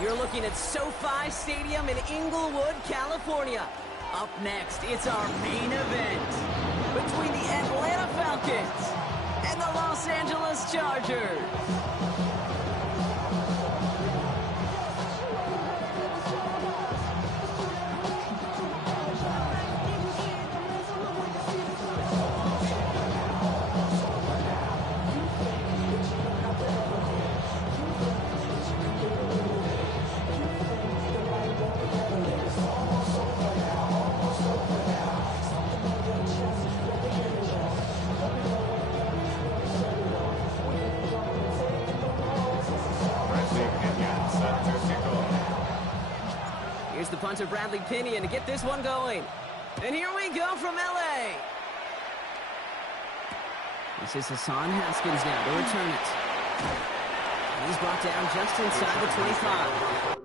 You're looking at SoFi Stadium in Inglewood, California. Up next, it's our main event between the Atlanta Falcons and the Los Angeles Chargers. Here's the punter, Bradley Pinion, to get this one going. And here we go from L.A. This is Hassan Haskins now to return it. And he's brought down just inside the 25.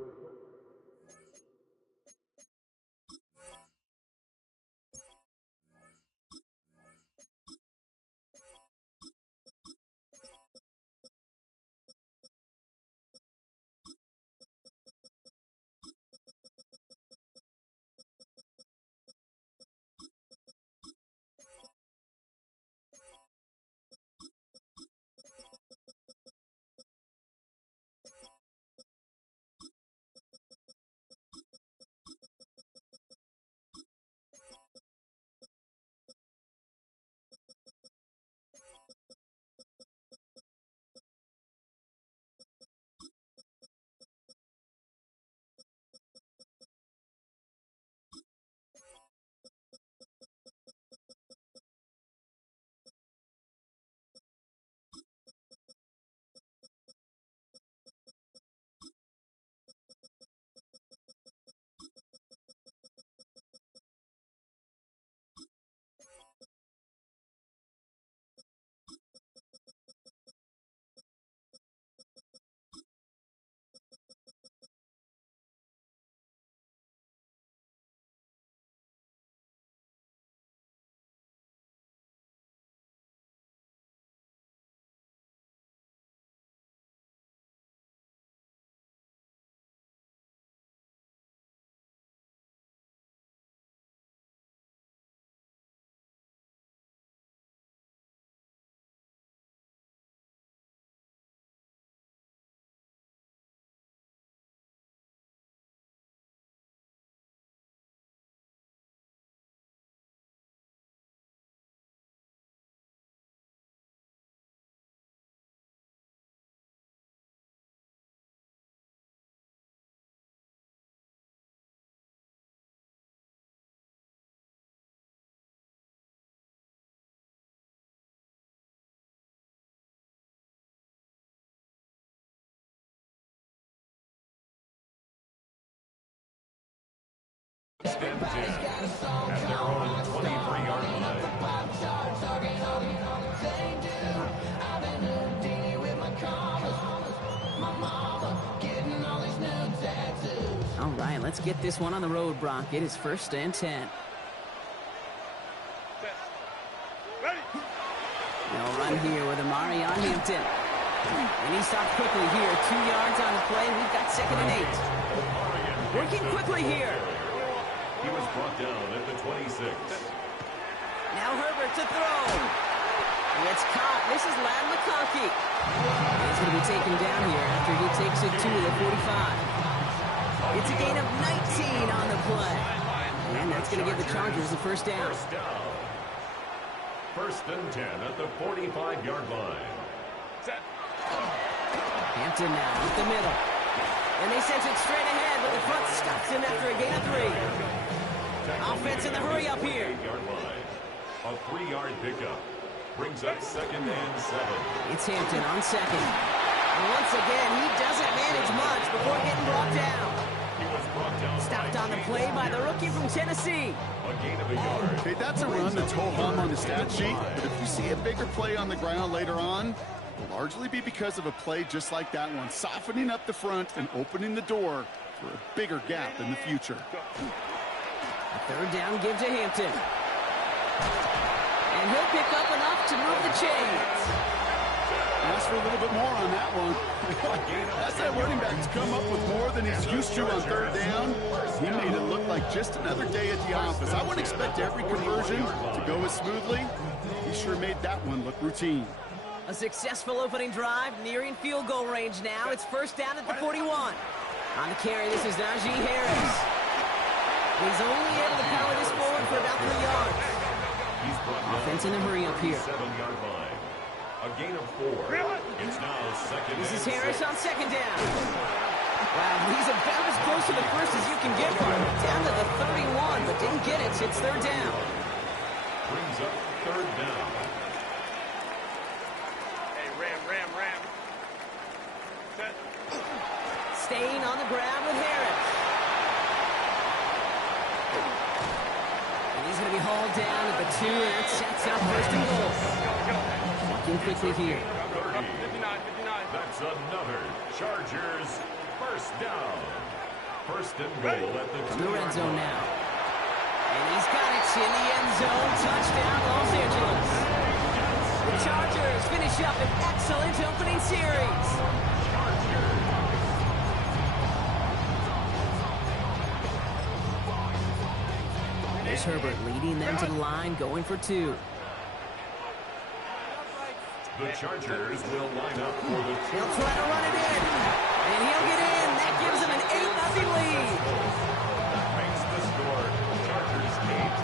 At their own 23-yard line. All right, let's get this one on the road, Brock. It is 1st and 10. They'll run here with Amari on Hampton. And he stopped quickly here. 2 yards on the play. We've got 2nd and 8. Working quickly here. He was brought down at the 26. Now Herbert to throw. It's caught. This is Lad McConkey. He's going to be taken down here after he takes it to the 45. It's a gain of 19 on the play. And that's going to give the Chargers the first down. 1st and 10 at the 45-yard line. Hampton now with the middle. And they sent it straight ahead, but the front stops him after a gain of 3. Offense in the hurry up here. A 3-yard pickup brings up 2nd and 7. It's Hampton on 2nd. And once again, he doesn't manage much before getting brought down. Stopped on the play by the rookie from Tennessee. A gain of a yard. Okay, that's a run that's ho-hum on the stat sheet, but if you see a bigger play on the ground later on, it will largely be because of a play just like that one, softening up the front and opening the door for a bigger gap in the future. A 3rd down give to Hampton. And he'll pick up enough to move the chains. Asked for a little bit more on that one. As that running back's come up with more than he's used to on third down, he made it look like just another day at the office. I wouldn't expect every conversion to go as smoothly. He sure made that one look routine. A successful opening drive, nearing field goal range now. It's first down at the 41. On the carry, this is Najee Harris. He's only able to power this forward for about 3 yards. Offense in a hurry up here. 7-yard line. A gain of 4. It's now second. This is Harris on second down. Wow, he's about as close to the first as you can get one. Down to the 31, but didn't get it. It's third down. Brings up third down. Hey, Ram. Set. Staying on the ground with Harris. And he's going to be hauled down at the 2, and it sets up first and goal. Walking quickly here. 30. That's another Chargers first down. First and goal at the 2-yard The red zone line. now. And he's got it in the end zone. Touchdown, Los Angeles. The Chargers finish up an excellent opening series. There's Herbert leading them to the line, going for 2. The Chargers will line up for the He'll try to run it in. And he'll get in. That gives him an 8-0 lead. makes the score. Chargers 8.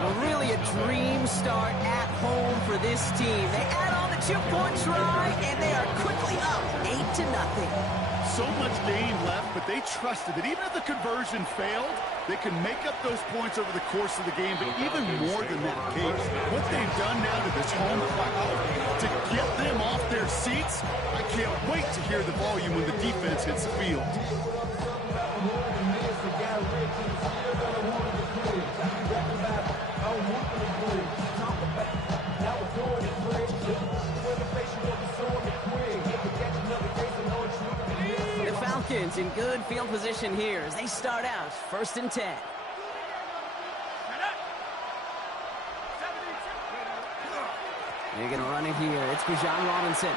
Well, really a dream start at home for this team. They add on the 2-point try, and they are quickly up 8-0. So much game left, but they trusted that even if the conversion failed, they can make up those points over the course of the game. But even more than that, Kate, what they've done now to this home crowd to get them off their seats, I can't wait to hear the volume when the defense hits the field. Falcons in good field position here as they start out first and 10. They're going to run it here. It's Bijan Robinson.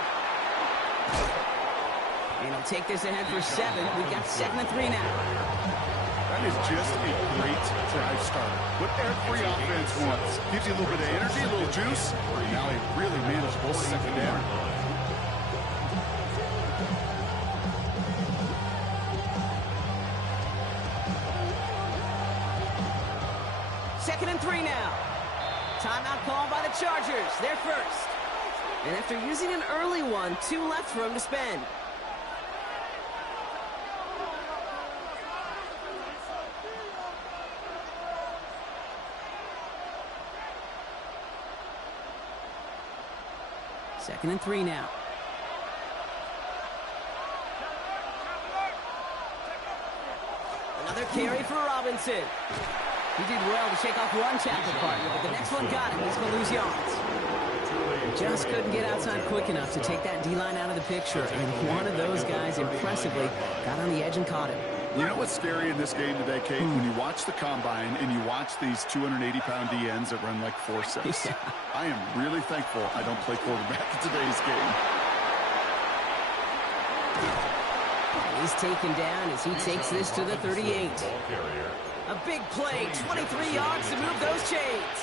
And he'll take this ahead for 7. We've got 2nd and 3 now. That is just a great drive starter. What every offense wants. Gives you a little bit of energy, a little juice. Now a really manageable second down. Second and 3 now. Timeout called by the Chargers. They're first. And after using an early one, 2 left for him to spend. Second and 3 now. Another carry for Robinson. He did well to shake off one tackle partner, but the next one got him. He's going to lose yards. Just couldn't get outside quick enough to take that D-line out of the picture, and one of those guys impressively got on the edge and caught him. You know what's scary in this game today, Kate? When you watch the combine and you watch these 280-pound DNs that run like 4.6. Yeah. I am really thankful I don't play quarterback in today's game. He's taken down as he takes this to the 38. A big play, 23 yards to move those chains.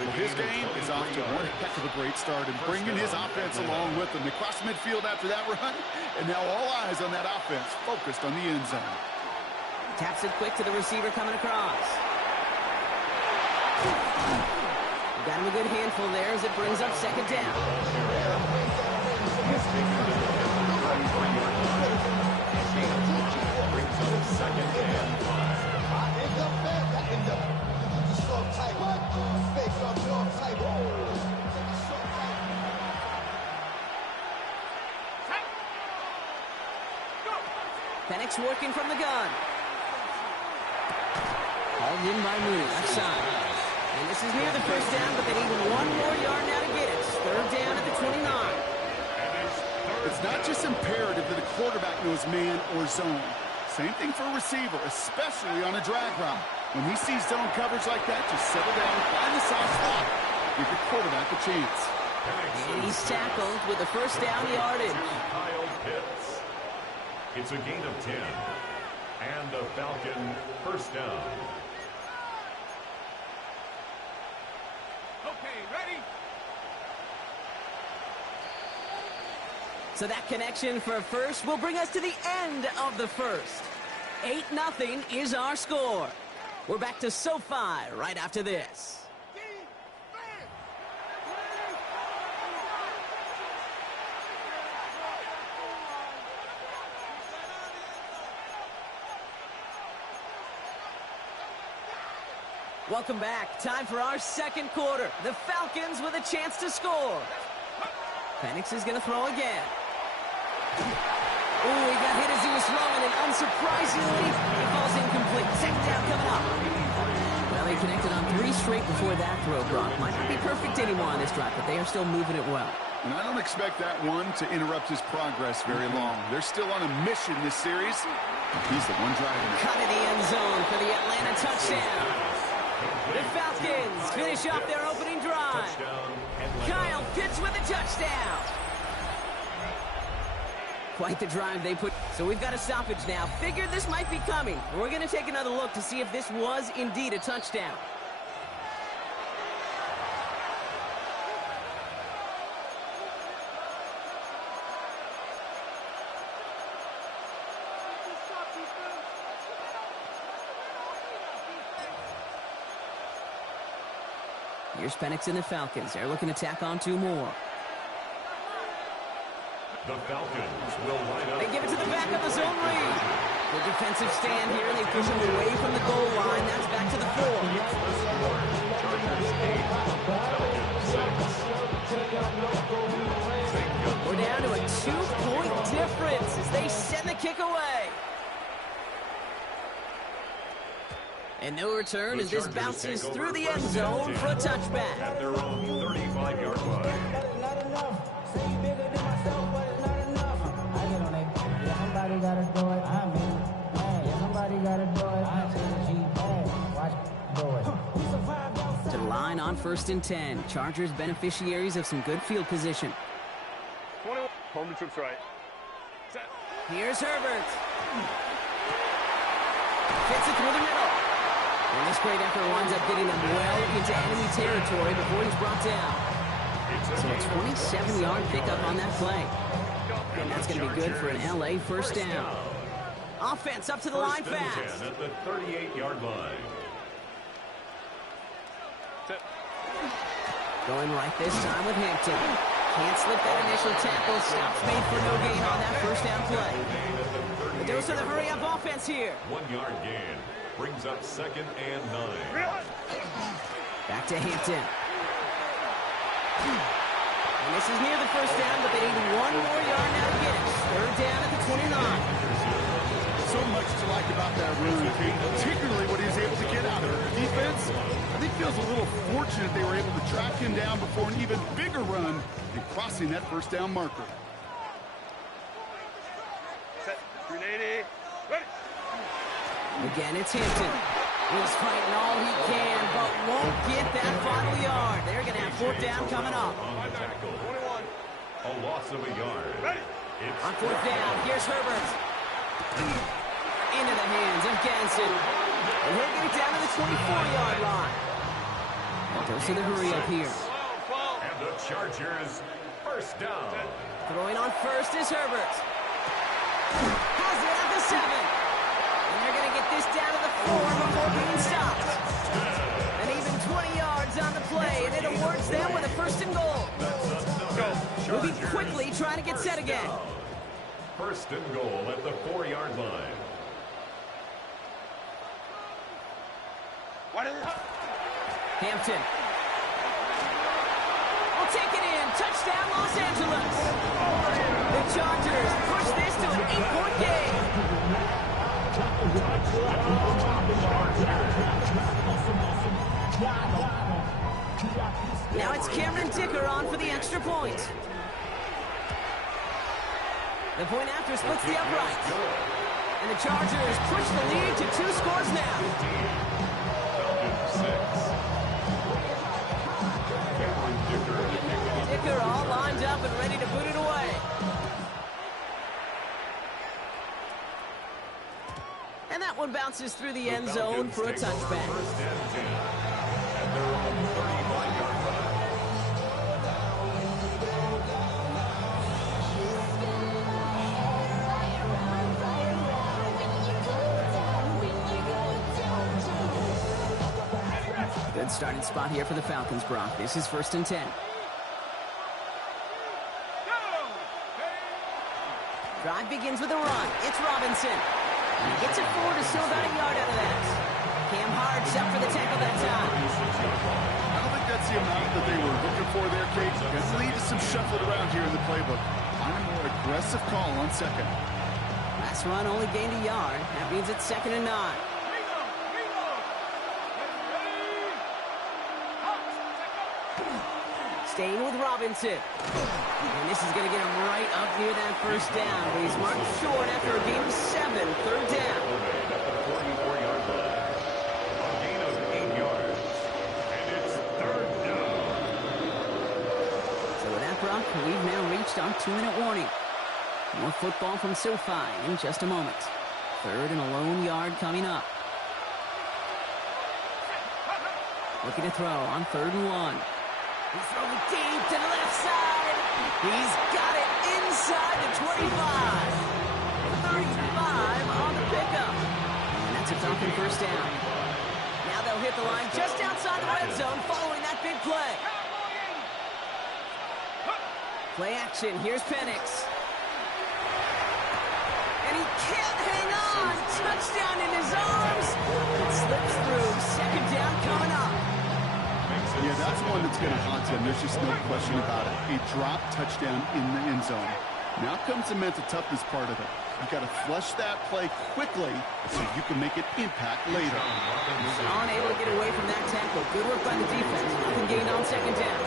Well, his game is off to one heck of a great start and bringing his offense along with him. They crossed midfield after that run, and now all eyes on that offense focused on the end zone. Taps it quick to the receiver coming across. Got him a good handful there as it brings up second down. Penix working from the gun. Hauled in by Mooney, left side. And this is near the first down, but they need 1 more yard now to get it. Third down at the 29. It's not just imperative that a quarterback knows man or zone. Same thing for a receiver, especially on a drag route. When he sees zone coverage like that, just settle down, find the soft spot, give your quarterback a chance. And he's tackled with the first down yardage. Kyle Pitts. It's a gain of 10. And the Falcon first down. Okay, ready? So that connection for a first will bring us to the end of the first. 8-0 is our score. We're back to SoFi right after this. Welcome back. Time for our second quarter. The Falcons with a chance to score. Penix is going to throw again. Ooh, he got hit as he was throwing, and unsurprisingly, it falls incomplete. Second down coming up. Well, they connected on 3 straight before that throw, Brock. Might not be perfect anymore on this drive, but they are still moving it well. And I don't expect that one to interrupt his progress very long. They're still on a mission this series. He's the one driving it. Cut in the end zone for the Atlanta touchdown. The Falcons finish off their opening drive. Kyle Pitts with a touchdown. Quite the drive they put. So we've got a stoppage now. Figured this might be coming. We're going to take another look to see if this was indeed a touchdown. Here's Penix and the Falcons. They're looking to tack on 2 more. The Falcons will line up. They give it to the back of the zone read. The defensive stand here, and they push him away from the goal line. That's back to the 4. Chargers 8, Falcons 6. We're down to a 2-point difference as they send the kick away. And no return as this bounces through the end zone for a touchback. At their own 35-yard line. Somebody gotta do it. Somebody gotta do it. To the line on 1st and 10. Chargers beneficiaries of some good field position. 21. Home to troops right. Set. Here's Herbert. Fits it through the middle. And this great effort winds up getting them well into enemy territory before he's brought down. So a 27-yard pickup on that play. And that's going to be good for an LA first down. Offense up to the line fast. At the 38-yard line. Set. Going right this time with Hampton. Can't slip that initial tackle. Stops made for no gain on that first down play. The dose of the hurry-up offense here. 1-yard gain. Brings up 2nd and 9. Back to Hampton. And this is near the first down, but they need 1 more yard now to get it. 3rd down at the 29. So much to like about that run, particularly what he was able to get out of the defense. I think feels a little fortunate they were able to track him down before an even bigger run and crossing that first down marker. Set. 380. Ready. Again, it's Hampton. He's fighting all he can, but won't get that final yard. They're going to have 4th down coming up. On the tackle. 21. A loss of a yard. Ready. It's On 4th down, here's Herbert. Into the hands of Ganson. And he'll get it down to the 24-yard line. Goes to the hurry up here. 12. And the Chargers first down. Throwing on first is Herbert. Has it at the 7. And they're going to get this down to the 4 before being stopped. And even 20 yards on the play, and it awards them with a 1st and goal. We'll be quickly trying to get set again. 1st and goal at the 4-yard line. What is it? Hampton. Will take it in. Touchdown, Los Angeles. The Chargers push this to an 8-point game. Now it's Cameron Dicker on for the extra point. The point after splits the upright. And the Chargers push the lead to 2 scores now. Falcons 6. Cameron Dicker. Dicker kicker all lined up and ready to put it away. And that one bounces through the end zone for a touchback. First and 10 at their own 35-yard line. Good starting spot here for the Falcons, Brock. This is 1st and 10. Drive begins with a run. It's Robinson. And he gets it forward to still about a yard out of that. Cam Hart's up for the tackle that time. I don't think that's the amount that they were looking for there, Kate. Gonna lead to some shuffling around here in the playbook. On a more aggressive call on second. Last run only gained a yard. That means it's 2nd and 9. Staying with Robinson. And this is going to get him right up near that first down. But he's marked short after a gain of 7. 3rd down. At the 44-yard line. A gain of 8 yards. And it's 3rd down. So with that, Brock, we've now reached our 2-minute warning. More football from SoFi in just a moment. 3rd and a lone yard coming up. Looking to throw on 3rd and 1. He's throwing deep to the left side. He's got it inside the 25. 35 on the pickup. And that's a Falcon first down. Now they'll hit the line just outside the red zone following that big play. Play action. Here's Penix. And he can't hang on. Touchdown in his arms. It slips through. 2nd down coming up. Yeah, that's one that's going to haunt him. There's just no question about it. A drop touchdown in the end zone. Now comes the mental toughness part of it. You got to flush that play quickly so you can make an impact later. Unable to get away from that tackle. Good work by the defense. Nothing gained on 2nd down.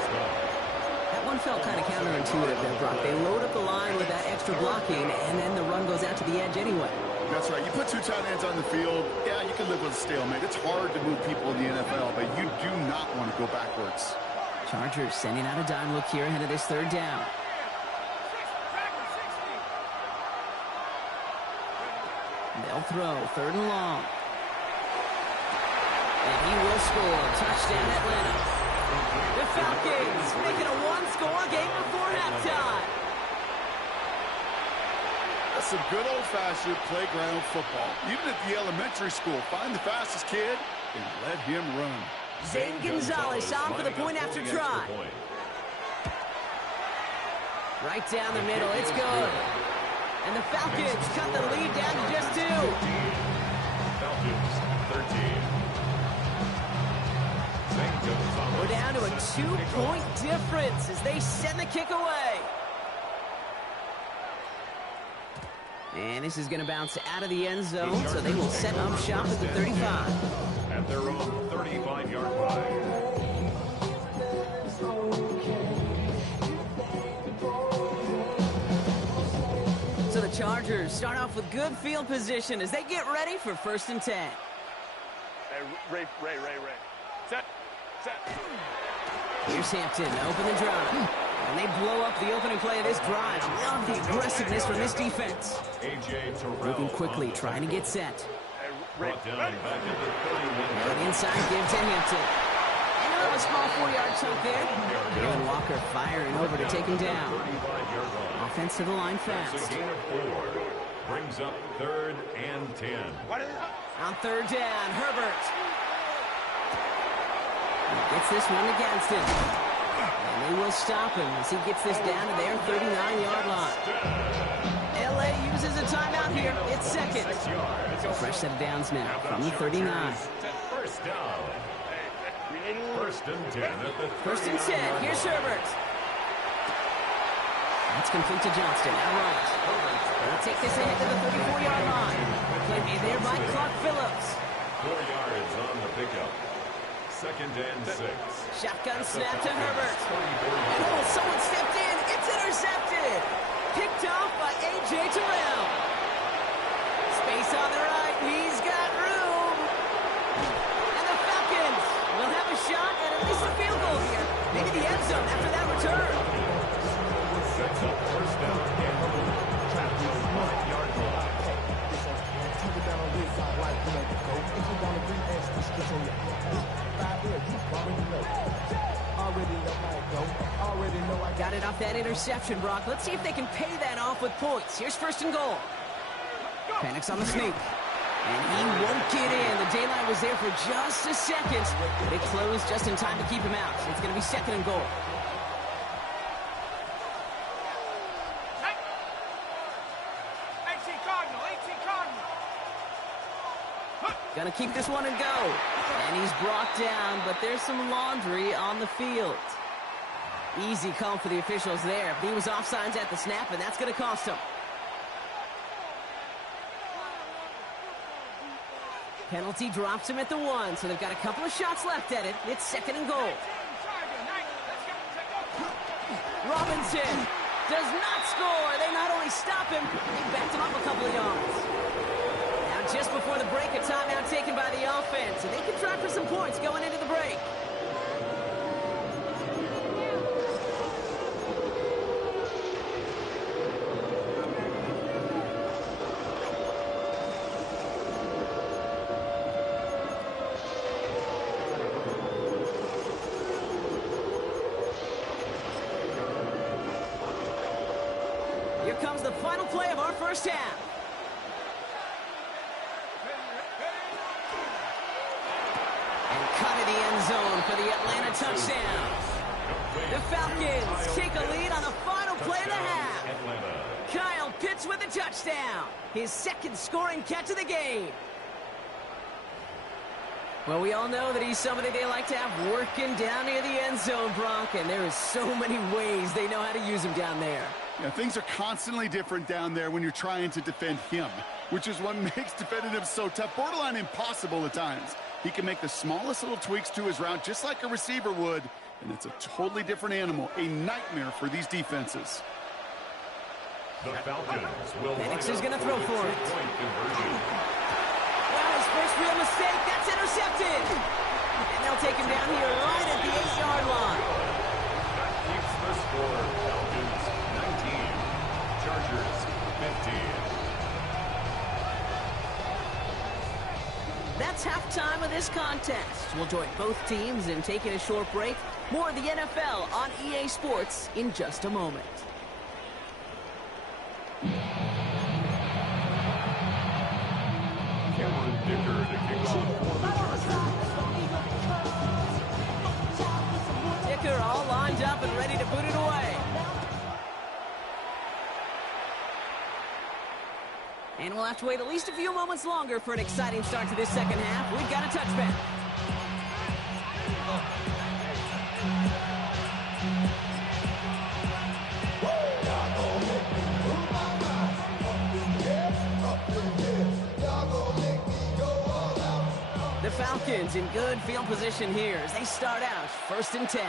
That one felt kind of counterintuitive there, Brock. They load up the line with that extra blocking, and then the run goes out to the edge anyway. That's right. You put 2 tight ends on the field, yeah, you can live with a stalemate. It's hard to move people in the NFL, but you do not want to go backwards. Chargers sending out a dime look here ahead of this 3rd down. They'll throw 3rd and long. And he will score. Touchdown Atlanta. The Falcons making a 1-score game before halftime. That's some good old-fashioned playground football. Even at the elementary school, find the fastest kid and let him run. Zane Gonzalez on for the point after try. Right down the middle. It's good. And the Falcons cut the lead down to just 2. Falcons 13. We're down to a 2-point difference as they send the kick away. And this is going to bounce out of the end zone, so they will set up shop at the 35. At their own 35-yard line. So the Chargers start off with good field position as they get ready for 1st and 10. Hey, Ray. Set. Here's Hampton, open the drive. And they blow up the opening play of this drive. Love the aggressiveness from this defense. Moving quickly, trying to get set. Brought down back at the 31. And inside, give to Hampton. And a small 4-yard chunk there. Jalen Walker firing over to take him down. Offense to the line fast. That's a gain of 4. Brings up 3rd and 10. On 3rd down, Herbert. Gets this one against him. And they will stop him as he gets this down to their 39-yard line. LA uses a timeout here. It's 2nd. Fresh set of downs now from the 39. First down. 1st and 10 at the 1st and 10. Here's Herbert. That's complete to Johnston. Out right. They'll take this ahead to the 34-yard line. Play made there by Clark Phillips. 4 yards on the pickup. 2nd and 6. Shotgun snap to Herbert. Oh, someone stepped in. It's intercepted. Picked off by A.J. Terrell. Space on the right. He's got room. And the Falcons will have a shot at least a field goal here. Maybe the end zone after that return. off that interception, Brock. Let's see if they can pay that off with points. Here's first and goal. Penix on the sneak. And he won't get in. The daylight was there for just a second, but it closed just in time to keep him out. It's going to be second and goal. 18 Cardinal. Gonna keep this one and go. And he's brought down, but there's some laundry on the field. Easy call for the officials there. He was offsides at the snap, and that's gonna cost him. Penalty drops him at the 1, so they've got a couple of shots left at it. It's second and goal. Robinson does not score. They not only stop him, they backed him up a couple of yards. Now just before the break, a timeout taken by the offense, and they can try for some points going into the break. Here comes the final play of our first half. And cut in the end zone for the Atlanta touchdown. The Falcons take a lead on the final play of the half. Kyle Pitts with a touchdown. His second scoring catch of the game. Well, we all know that he's somebody they like to have working down near the end zone, Brock, and there is so many ways they know how to use him down there. Yeah, things are constantly different down there when you're trying to defend him, which is what makes defending him so tough, borderline impossible at times. He can make the smallest little tweaks to his route just like a receiver would, and it's a totally different animal, a nightmare for these defenses. The Falcons will Penix is going to throw for it. Well, his first real mistake, that's intercepted. And they'll take him down here right at the 8-yard line. That keeps the score. Falcons 19, Chargers 15. That's halftime of this contest. We'll join both teams in taking a short break. More of the NFL on EA Sports in just a moment. Cameron Dicker to kick off for the Chargers. Dicker all lined up and ready to boot it away. And we'll have to wait at least a few moments longer for an exciting start to this second half. We've got a touchback. The Falcons in good field position here as they start out first and 10.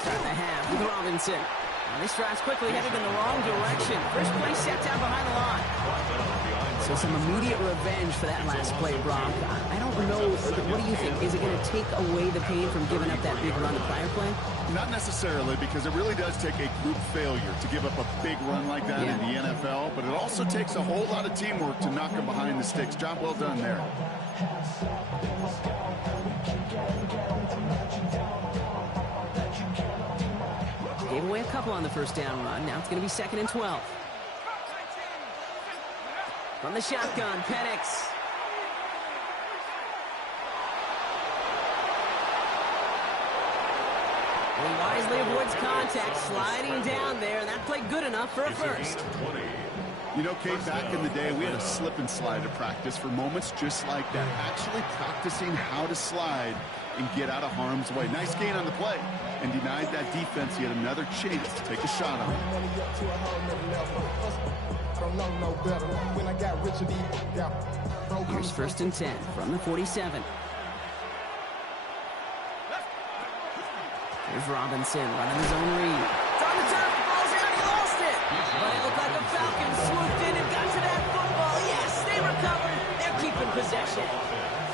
Start the half with Robinson. Now this drive's quickly headed in the wrong direction. First play set down behind the line. So some immediate revenge for that last play, Brock. I don't know. What do you think? Is it going to take away the pain from giving up that big run the prior play? Not necessarily, because it really does take a group failure to give up a big run like that in the NFL, but it also takes a whole lot of teamwork to knock them behind the sticks. Job well done there. Gave away a couple on the first down run. Now it's going to be second and 12. From the shotgun, Penix. He wisely avoids contact, sliding down there, and that played good enough for a first. You know, Kate, back in the day, we had a slip and slide to practice for moments just like that. Actually practicing how to slide and get out of harm's way. Nice gain on the play, and denied that defense yet another chance to take a shot on it. Here's first and 10 from the 47. Here's Robinson running his own read. It's on the turf, the ball's out, he lost it. But it looked like the Falcons swooped in and got to that football. Yes, they recovered. They're keeping possession.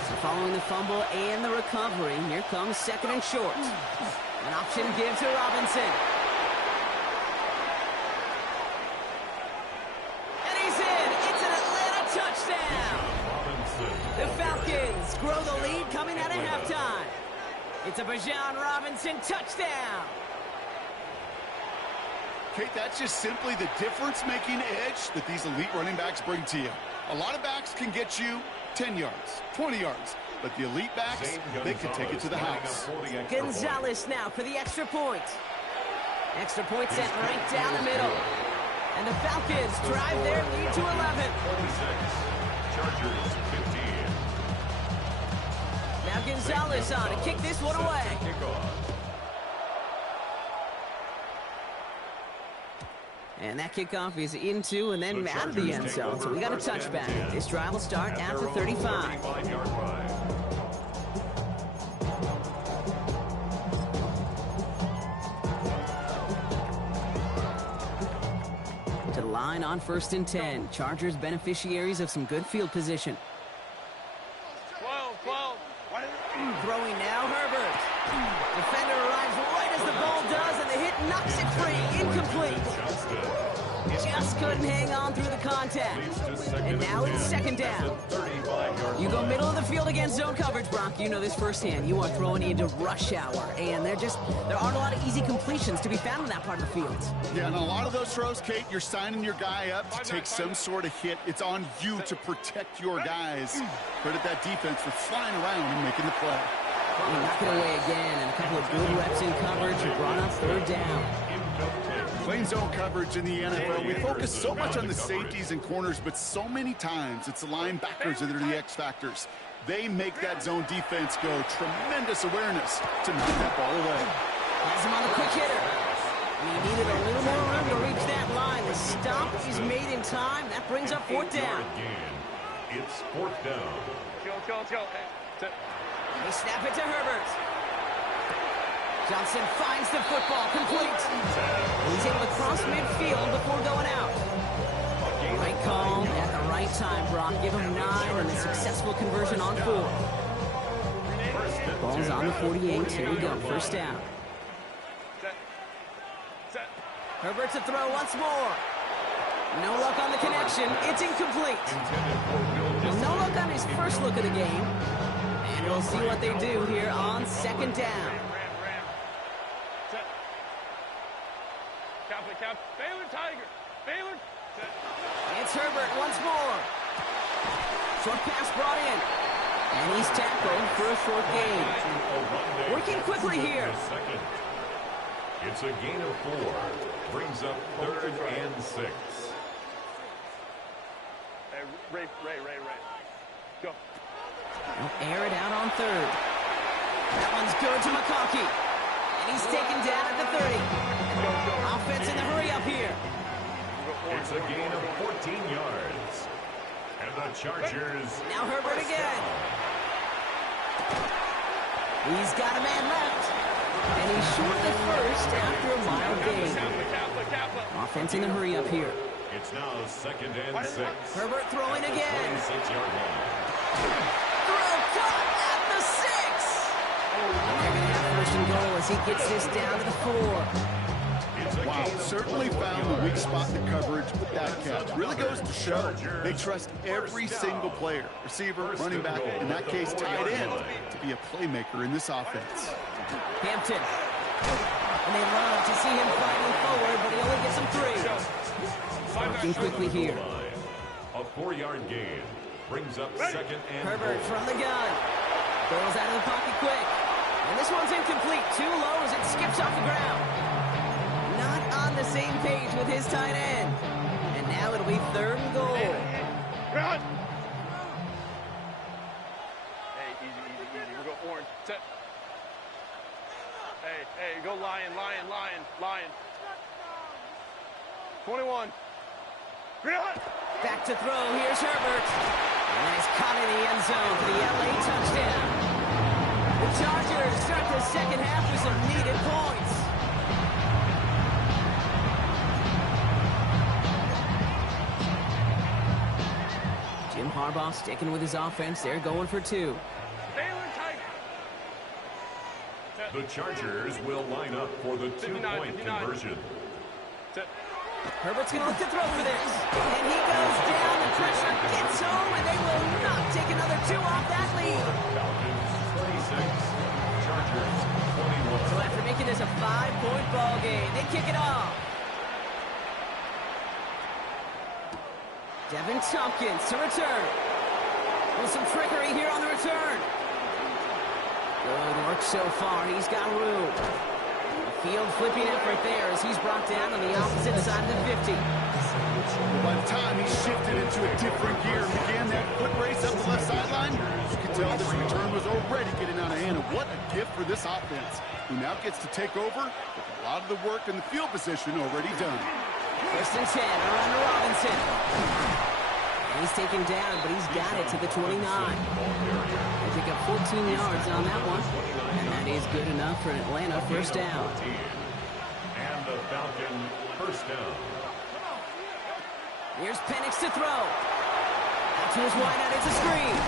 So following the fumble and the recovery, here comes second and short. An option give to Robinson. And he's in. It's an Atlanta touchdown. Robinson The Falcons grow the lead coming out of halftime. It's a Bijan Robinson touchdown. Kate, that's just simply the difference-making edge that these elite running backs bring to you. A lot of backs can get you 10 yards, 20 yards, but the elite backs, they can take it to the house. Gonzalez now for the extra point. Extra point sent right down the middle. And the Falcons drive their lead to 11. 46. Chargers 15. Now Gonzalez on to kick this one away. And that kickoff is into and then out of the end zone. So we got a touchback. This drive will start at the 35. To the line on 1st and 10. Chargers beneficiaries of some good field position. 12. Throwing now, Herbert. Defender arrives right as the ball does, and the hit knocks it free. Incomplete. Just couldn't hang on through the contact. And now it's 2nd down. You go middle of the field against zone coverage, Brock. You know this firsthand. You are throwing into rush hour, and there aren't a lot of easy completions to be found in that part of the field. Yeah, and a lot of those throws, Kate, you're signing your guy up to take some sort of hit. It's on you to protect your guys. Credit that defense for flying around and making the play. You knock it away again, and a couple of good reps in coverage are brought up 3rd down. Playing zone coverage in the NFL, we focus so much on the safeties and corners, but so many times it's the linebackers that are the X factors. They make that zone defense go. Tremendous awareness to knock that ball away. Has him on the quick hitter. And he needed a little more room to reach that line. The stop is made in time. That brings up 4th down. It's 4th down. Let's go. They snap it to Herbert. Johnson finds the football, complete. He's able to cross midfield before going out. Right call at the right time, Brock. Give him 9 and a successful conversion on 4. Ball's on the 48. Here we go, 1st down. Herbert to throw once more. No luck on the connection. It's incomplete. No luck on his first look of the game. And we'll see what they do here on 2nd down. Baylor Tiger. Baylor. It's Herbert once more. Short pass brought in. And he's tackled for a short gain. Working quickly here. It's a gain of 4. Brings up 3rd and 6. Hey, Ray. Go. They'll air it out on 3rd. That one's good to McConkey. And he's taken down at the 30. Offense in the hurry up here. It's a gain of 14 yards. And the Chargers. Now Herbert again. He's got a man left. And he's short the first after a mild gain. Offense in the hurry up here. It's now 2nd and 6. Herbert throwing again. 26-yard line. Throw caught at the 6. And they're going to have 1st and goal as he gets this down to the 4. Wow, certainly found the weak spot in the coverage with that catch. Really goes to show they trust every single player, receiver, running back, in that case tight end, to be a playmaker in this offense. Hampton. And they love to see him fighting forward, but he only gets them 3. Working quickly here. A 4-yard gain. Brings up 2nd and Herbert from the gun. Throws out of the pocket quick. And this one's incomplete. Too low as it skips off the ground. On the same page with his tight end. And now it'll be 3rd and goal. Run! Hey, easy. We'll go orange. Set. Hey, go lion. 21. Run! Back to throw. Here's Herbert. And he's caught in the end zone for the LA touchdown. The Chargers start the 2nd half with some needed points. Jim Harbaugh sticking with his offense. They're going for 2. The Chargers will line up for the 2-point conversion. Herbert's going to look to throw for this. And he goes down. The pressure gets home, and they will not take another 2 off that lead. Falcons 26, Chargers 21. So after making this a 5-point ball game, they kick it off. Devin Tompkins to return. With some trickery here on the return. Good work so far. He's got room. Field flipping effort there as he's brought down on the opposite side of the 50. By the time he shifted into a different gear and began that foot race up the left sideline, you could tell this return was already getting out of hand. And what a gift for this offense, who now gets to take over with a lot of the work in the field position already done. First and 10 around to Robinson. And he's taken down, but he's got it to the 29. They pick up 14 yards on that one. And that is good enough for an Atlanta first down. And the Falcon first down. Here's Penix to throw. Out to his wideout, it's a screen.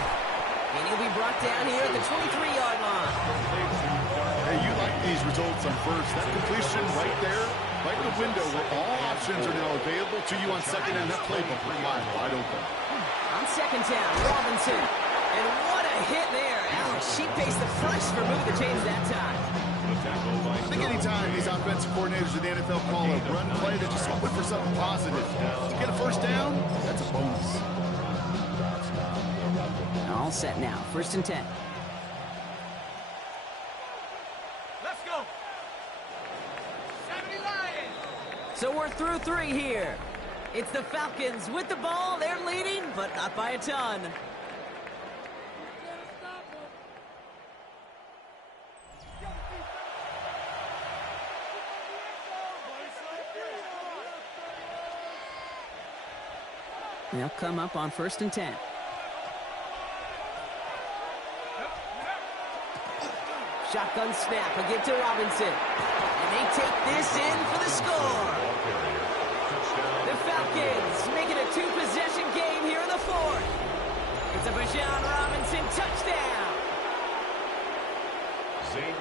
And he'll be brought down here at the 23-yard line. Hey, you like these results on first. That completion right there, right in the window where all options are now available to you on second down. That playbook was wide open. On second down, Robinson. And what a hit there. Alex, she paced the fresh for moving the change that time. I think anytime these offensive coordinators in the NFL call a run play, they're just hoping for something positive. To get a first down, that's a bonus. All set now. First and 10. Let's go. 70 Lions. So we're through 3 here. It's the Falcons with the ball. They're leading, but not by a ton. They'll come up on first and 10. Shotgun snap, again to Robinson. And they take this in for the score. The Falcons making a 2-possession game here in the 4th. It's a Bijan Robinson touchdown.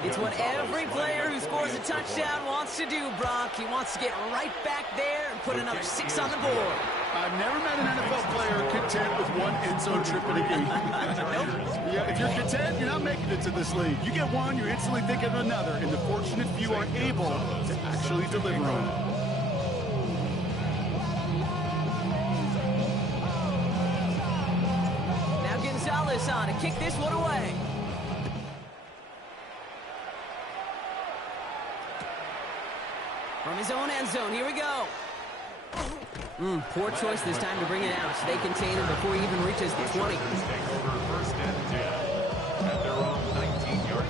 It's what every player who scores a touchdown wants to do, Brock. He wants to get right back there and put another 6 on the board. I've never met an NFL player content with one end zone trip in a game. Yeah, if you're content, you're not making it to this league. You get one, you're instantly thinking of another, and the fortunate few are able to actually deliver on it. Now Gonzalez on to kick this one away. From his own end zone, here we go. Poor choice this time to bring it out, so they contain him before he even reaches the 20. Take over first and 10 at their own 19-yard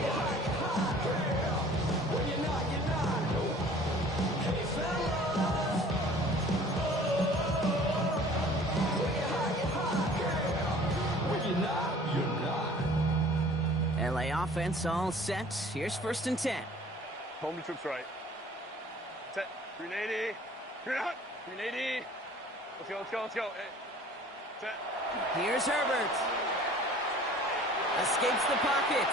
line. LA offense all set. Here's first and 10. Home trips right. Set. 380. 380. Let's go, let's go, let's go. Hey. Set. Here's Herbert. Escapes the pocket.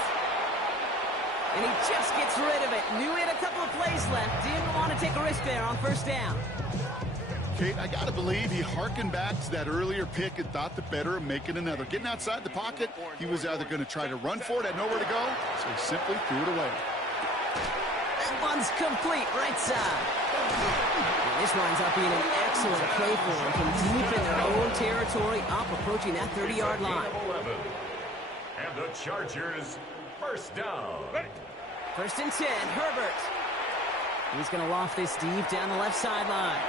And he just gets rid of it. Knew he had a couple of plays left. Didn't want to take a risk there on first down. Kate, I got to believe he harkened back to that earlier pick and thought the better of making another. Getting outside the pocket, he was either going to try to run for it, had nowhere to go, so he simply threw it away. That one's complete, right side. And this winds up being an excellent play for him from deep in their own territory, up approaching that 30-yard line. 11. And the Chargers first down. First and 10, Herbert. He's going to loft this deep down the left sideline.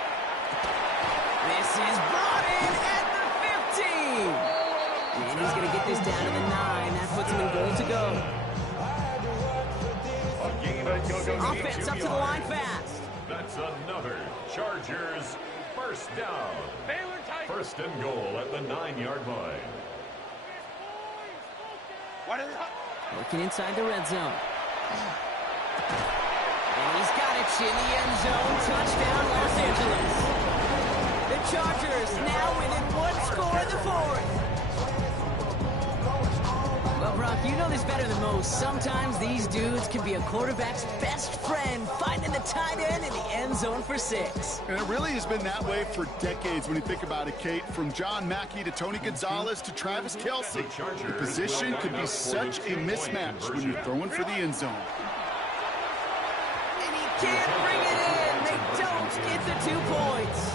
This is brought in at the 15. And he's going to get this down to the 9. That puts him in goal to go. Offense up to the line fast. That's another Chargers first down. First and goal at the 9-yard line. Working inside the red zone. And he's got it in the end zone. Touchdown, Los Angeles. The Chargers now within one score in the 4th. Well, Brock, you know this better than most. Sometimes these dudes can be a quarterback's best friend, finding the tight end in the end zone for 6. And it really has been that way for decades when you think about it, Kate. From John Mackey to Tony Gonzalez to Travis Kelce. The position could be such a mismatch when you're throwing for the end zone. And he can't bring it in. They don't get the 2 points.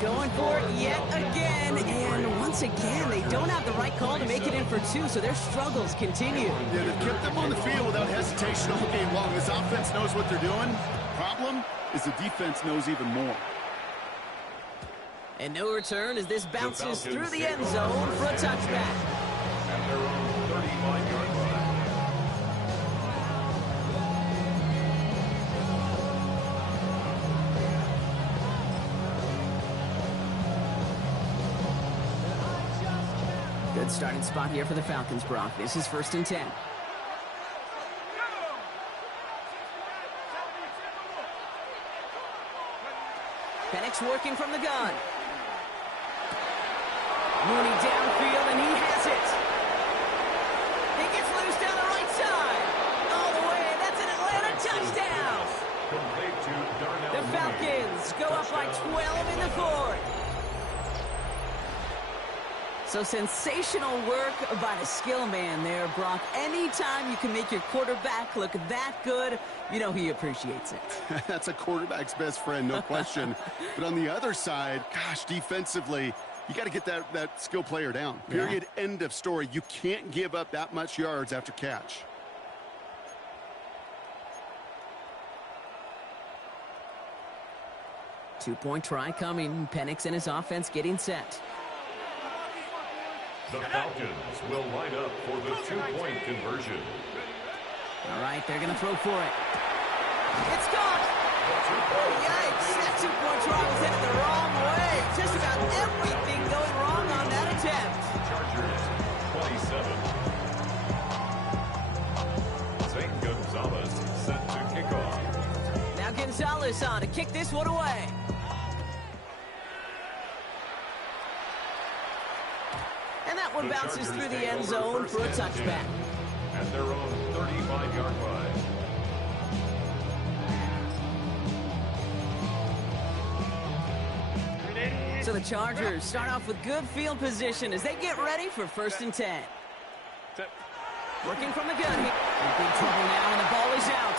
Going for it yet again, and once again, they don't have the right call to make it in for 2, so their struggles continue. Yeah, they've kept them on the field without hesitation all game long. This offense knows what they're doing. Problem is the defense knows even more. And no return as this bounces through the end zone for a touchback. At their own 35-yard line. Good starting spot here for the Falcons, Brock. This is 1st and 10. Penix working from the gun. Mooney downfield, and he has it. He gets loose down the right side. All the way, that's an Atlanta touchdown. Complete to Darnell The Falcons go up by 12 in the 4th. So sensational work by the skill man there, Brock. Anytime you can make your quarterback look that good, you know he appreciates it. That's a quarterback's best friend, no question. But on the other side, gosh, defensively, you got to get that skill player down. Period. Yeah. End of story. You can't give up that much yards after catch. Two-point try coming. Penix and his offense getting set. The Falcons will line up for the 2-point conversion. All right, they're going to throw for it. It's gone! Yikes! That 2-point try was headed the wrong way. Just about everything going wrong on that attempt. Chargers, 27. Zane Gonzalez set to kick off. Now Gonzalez on to kick this one away. And that one bounces through the end zone for a touchback. At their own 35-yard line. So the Chargers start off with good field position as they get ready for 1st and 10. Working from the gun here. In big trouble now, and the ball is out.